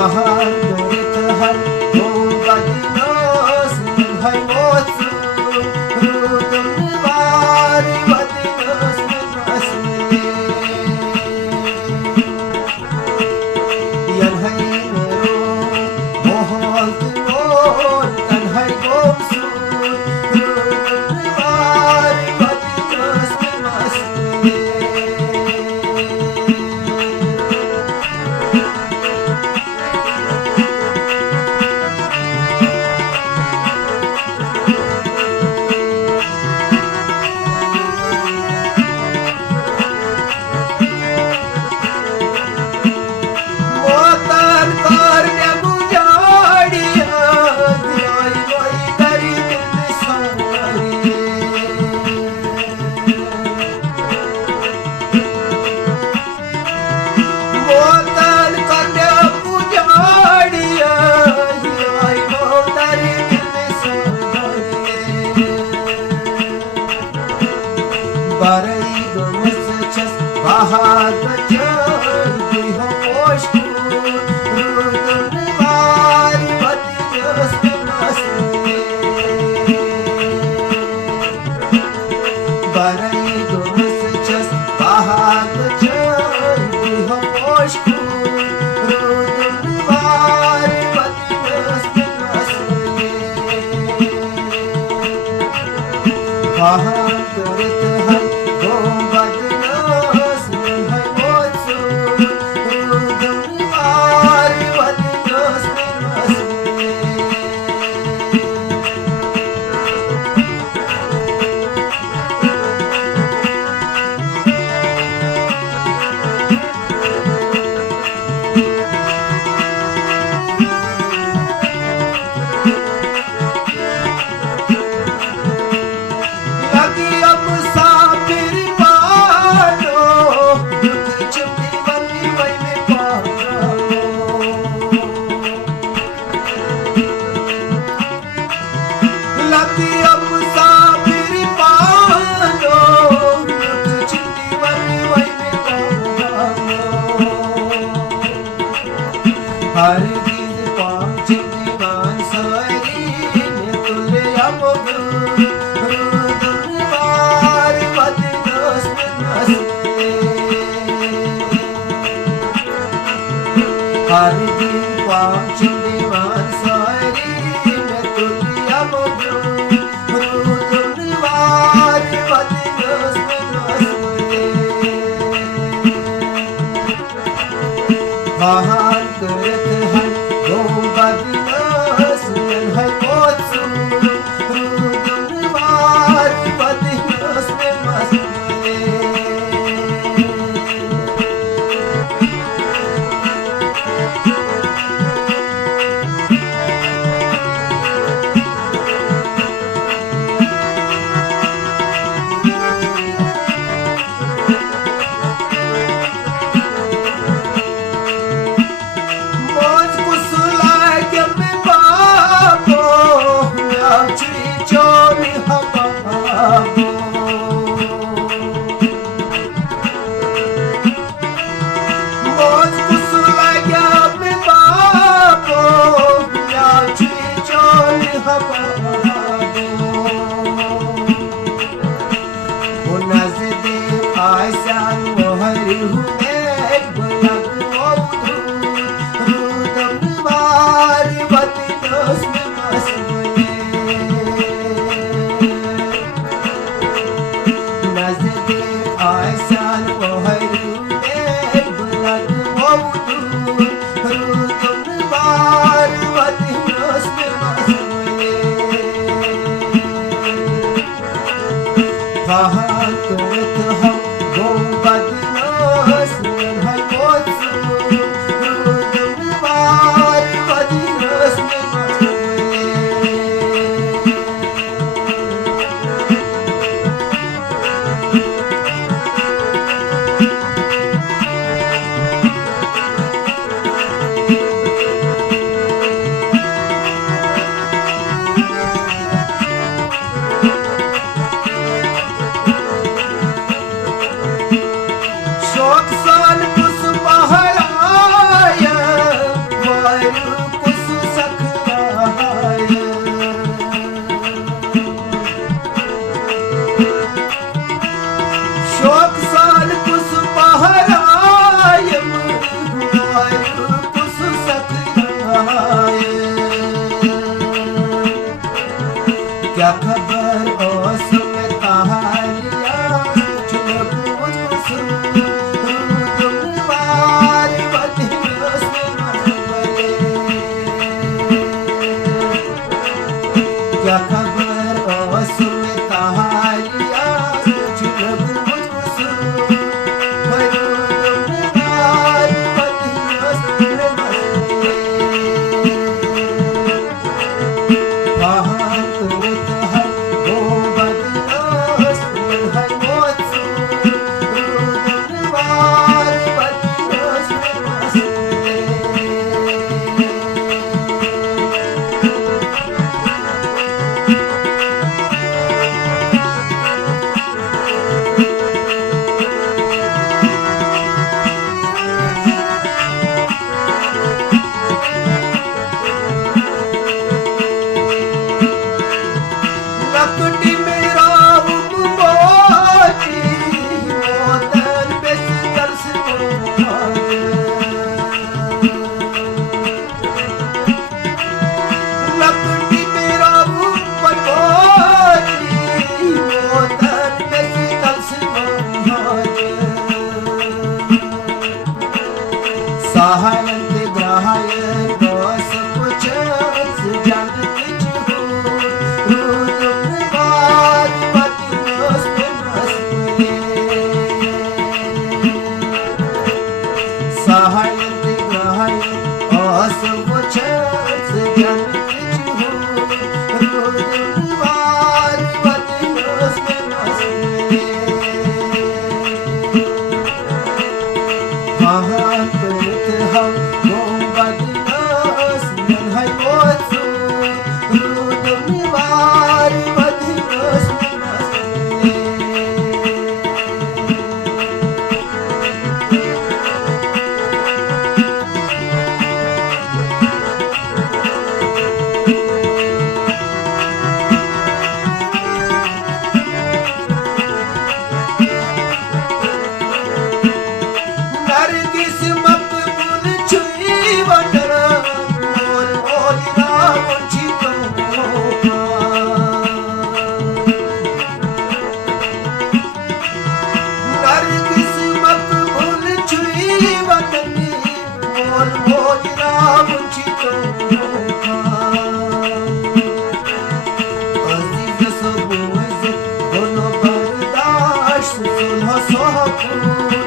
Bahar करत है वो बदनोस है मोच रुदन वारी बदनोस मसले यन है रो मोहल मोल तन है गोसु रुदन वारी बदनोस मसले Bahar bachar tui ho poshku rudun vari badiyos masle barai domas chas bahar bachar tui ho poshku rudun vari badiyos masle bahar karat hai go badiyos हर दिन पाँच दीवान सारी ने तुले अमोग रुदन वार बदनोस मसले हर दिन पाँच दीवान सारी ने तुले अमोग रुदन वार बदनोस मसले Bahar करत है वो बदनोस है मोच रुदन वारी बदनोस मसले छत जन्नत हो रुदवार बदनस में मस्ते वहाँ करत हम वो बदनस मन है कोसु रुदवार बदनस में मस्ते नरगिस मकबूल छुई वटर मोल मोलिया मुंशी नरगिस मकबूल छुई वटर मोल मोलिया मुंशी अजीज सब इज्जत दोनों बर्दाश्त सुलह सोहबत